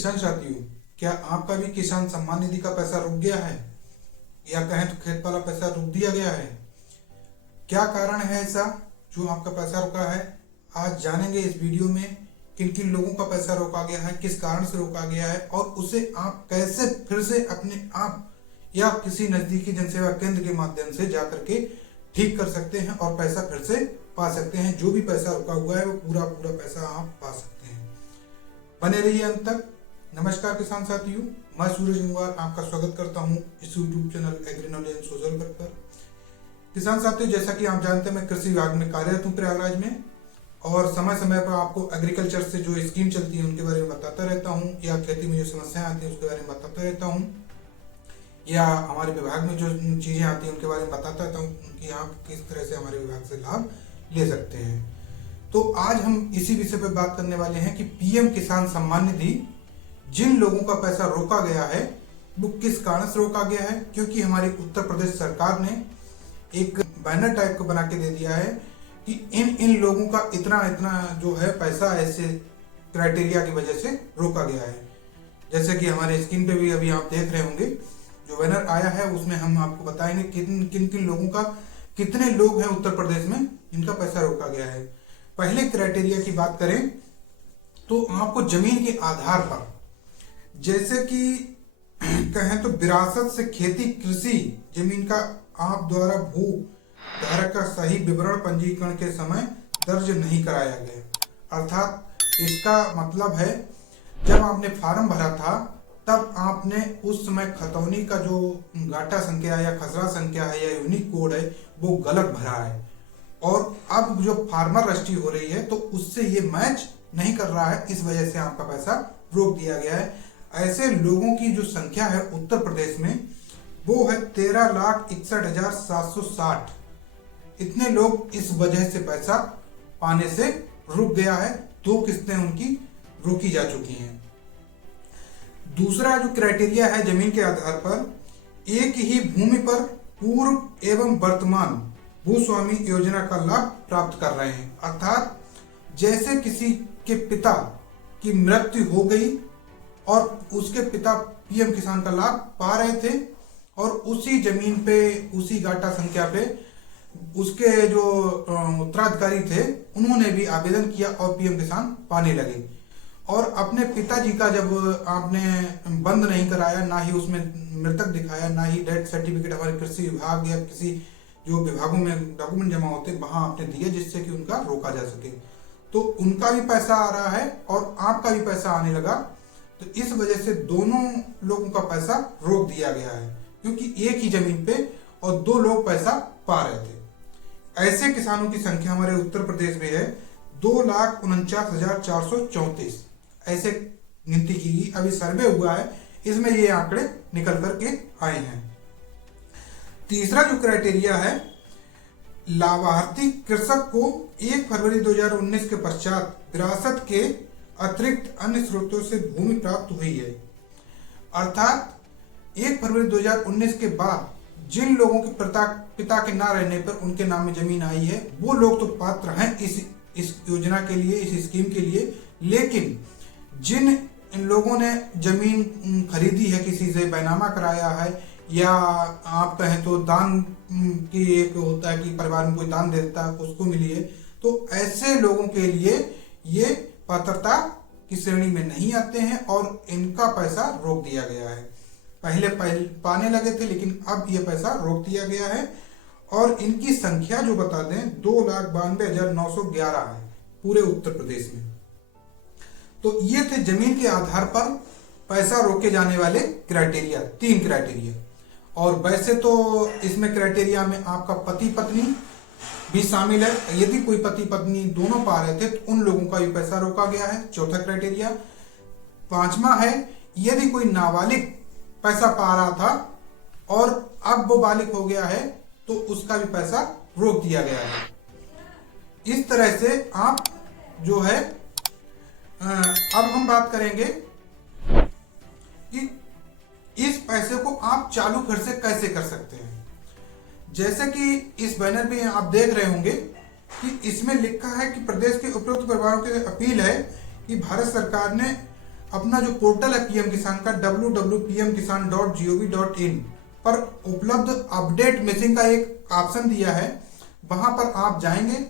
किसान साथियों, क्या आपका भी किसान सम्मान निधि का पैसा रुक गया है या कहें तो खेत वाला पैसा रोक दिया गया है? क्या कारण है ऐसा जो आपका पैसा रुका है? आज जानेंगे इस वीडियो में किन किन लोगों का पैसा रोका गया है, किस कारण से रोका गया है और उसे आप कैसे फिर से अपने आप या किसी नजदीकी जनसेवा केंद्र के माध्यम से जाकर के ठीक कर सकते हैं और पैसा फिर से पा सकते हैं। जो भी पैसा रुका हुआ है वो पूरा पूरा पैसा आप पा सकते हैं। बने रहिए अंत तक। नमस्कार किसान साथियों, मैं सूरज गंगवार आपका स्वागत करता हूं इस YouTube channel agri knowledge and social work पर। किसान साथियों, जैसा कि आप जानते हैं मैं कृषि विभाग में कार्यरत हूं प्रयागराज में और समय समय पर आपको एग्रीकल्चर से जो स्कीम चलती है उनके बारे में बताता रहता हूं या खेती में जो समस्याएं आती हैं उसके बारे में बताता रहता हूं या हमारे विभाग में जो चीजें आती हैं उनके बारे में बताता रहता हूँ कि आप किस तरह से हमारे विभाग से लाभ ले सकते हैं। तो आज हम इसी विषय पर बात करने वाले हैं कि पीएम किसान सम्मान निधि जिन लोगों का पैसा रोका गया है वो किस कारण से रोका गया है। क्योंकि हमारी उत्तर प्रदेश सरकार ने एक बैनर टाइप का बना के दे दिया है कि इन लोगों का इतना इतना जो है पैसा ऐसे क्राइटेरिया की वजह से रोका गया है। जैसे कि हमारे स्क्रीन पे भी अभी आप देख रहे होंगे जो बैनर आया है उसमें हम आपको बताएंगे किन किन लोगों का, कितने लोग हैं उत्तर प्रदेश में जिनका पैसा रोका गया है। पहले क्राइटेरिया की बात करें तो आपको जमीन के आधार पर, जैसे कि कहें तो विरासत से खेती कृषि जमीन का आप द्वारा भू धारक का सही विवरण पंजीकरण के समय दर्ज नहीं कराया गया। अर्थात इसका मतलब है जब आपने फॉर्म भरा था तब आपने उस समय खतौनी का जो गाटा संख्या या खसरा संख्या है या यूनिक कोड है वो गलत भरा है और अब जो फार्मर रजिस्ट्री हो रही है तो उससे ये मैच नहीं कर रहा है, इस वजह से आपका पैसा रोक दिया गया है। ऐसे लोगों की जो संख्या है उत्तर प्रदेश में वो है 13,61,760। इतने लोग इस वजह से पैसा पाने से रुक गया है। 2 किस्तें उनकी रोकी जा चुकी हैं। दूसरा जो क्राइटेरिया है जमीन के आधार पर एक ही भूमि पर पूर्व एवं वर्तमान भूस्वामी योजना का लाभ प्राप्त कर रहे हैं। अर्थात जैसे किसी के पिता की मृत्यु हो गई और उसके पिता पीएम किसान का लाभ पा रहे थे और उसी जमीन पे उसी गाटा संख्या पे उसके जो उत्तराधिकारी थे उन्होंने भी आवेदन किया और पीएम किसान पाने लगे। और अपने पिताजी का जब आपने बंद नहीं कराया, ना ही उसमें मृतक दिखाया, ना ही डेथ सर्टिफिकेट हमारे कृषि विभाग या किसी जो विभागों में डॉक्यूमेंट जमा होते हैं वहां आपने दिए जिससे कि उनका रोका जा सके, तो उनका भी पैसा आ रहा है और आपका भी पैसा आने लगा। तो इस वजह से दोनों लोगों का पैसा रोक दिया गया है क्योंकि एक ही जमीन पे और 2 लोग पैसा पा रहे थे। ऐसे किसानों की संख्या हमारे उत्तर प्रदेश में है 2,49,434। ऐसे गिनती की गई, अभी सर्वे हुआ है इसमें ये आंकड़े निकल करके आए हैं। तीसरा जो क्राइटेरिया है, लाभार्थी कृषक को 1 फरवरी 2019 के पश्चात विरासत के अतिरिक्त अन्य स्रोतों से भूमि प्राप्त हुई है। अर्थात 1 फरवरी 2019 के बाद जिन लोगों के पिता के ना रहने पर उनके नाम में जमीन आई है वो लोग तो पात्र हैं इस योजना के लिए, इस स्कीम के लिए। लेकिन जिन लोगों ने जमीन खरीदी है, किसी से बैनामा कराया है या आप कहें तो दान की एक होता है कि परिवार में कोई दान देता है उसको मिली है, तो ऐसे लोगों के लिए ये पात्रता की श्रेणी में नहीं आते हैं और इनका पैसा रोक दिया गया है। पहले पाने लगे थे लेकिन अब ये पैसा रोक दिया गया है और इनकी संख्या जो बता दें 2,92,911 है पूरे उत्तर प्रदेश में। तो ये थे जमीन के आधार पर पैसा रोके जाने वाले क्राइटेरिया, 3 क्राइटेरिया। और वैसे तो इसमें क्राइटेरिया में आपका पति पत्नी भी शामिल है। यदि कोई पति पत्नी दोनों पा रहे थे तो उन लोगों का भी पैसा रोका गया है, चौथा क्राइटेरिया। 5वां है यदि कोई नाबालिग पैसा पा रहा था और अब वो बालिग हो गया है तो उसका भी पैसा रोक दिया गया है। इस तरह से आप जो है अब हम बात करेंगे कि इस पैसे को आप चालू फिर से कैसे कर सकते हैं। जैसे कि इस बैनर में आप देख रहे होंगे कि इसमें लिखा है कि प्रदेश के उपरोक्त परिवारों की अपील है कि भारत सरकार ने अपना जो पोर्टल है पीएम किसान का www.pmkisan.gov.in पर उपलब्ध अपडेट मिसिंग का एक ऑप्शन दिया है। वहां पर आप जाएंगे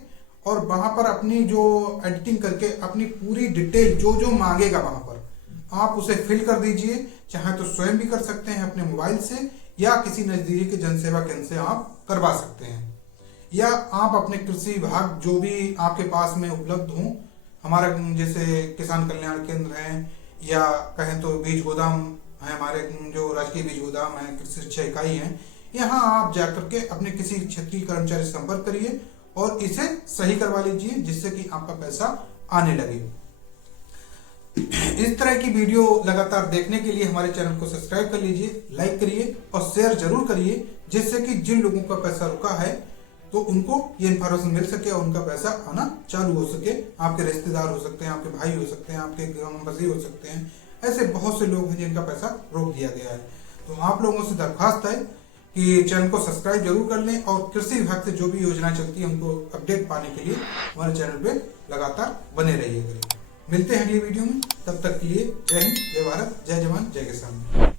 और वहां पर अपनी जो एडिटिंग करके अपनी पूरी डिटेल जो जो मांगेगा वहां पर आप उसे फिल कर दीजिए। चाहे तो स्वयं भी कर सकते हैं अपने मोबाइल से, या किसी नजदीकी जनसेवा केंद्र से आप करवा सकते हैं, या आप अपने कृषि विभाग जो भी आपके पास में उपलब्ध हो, हमारा जैसे किसान कल्याण केंद्र है, या कहें तो बीज गोदाम है, हमारे जो राजकीय बीज गोदाम है, कृषि शिक्षा इकाई है, यहाँ आप जाकर के अपने किसी क्षेत्रीय कर्मचारी से संपर्क करिए और इसे सही करवा लीजिए, जिससे कि आपका पैसा आने लगे। इस तरह की वीडियो लगातार देखने के लिए हमारे चैनल को सब्सक्राइब कर लीजिए, लाइक करिए और शेयर जरूर करिए, जिससे कि जिन लोगों का पैसा रुका है तो उनको ये इन्फॉर्मेशन मिल सके और उनका पैसा आना चालू हो सके। आपके रिश्तेदार हो सकते हैं, आपके भाई हो सकते हैं, आपके गांव हो सकते हैं, ऐसे बहुत से लोग हैं जिनका पैसा रोक दिया गया है। तो आप लोगों से दरख्वास्त है कि चैनल को सब्सक्राइब जरूर कर लें और कृषि विभाग से जो भी योजना चलती है उनको अपडेट पाने के लिए हमारे चैनल पे लगातार बने रहिए। मिलते हैं अगली वीडियो में, तब तक के लिए जय हिंद, जय भारत, जय जवान, जय किसान।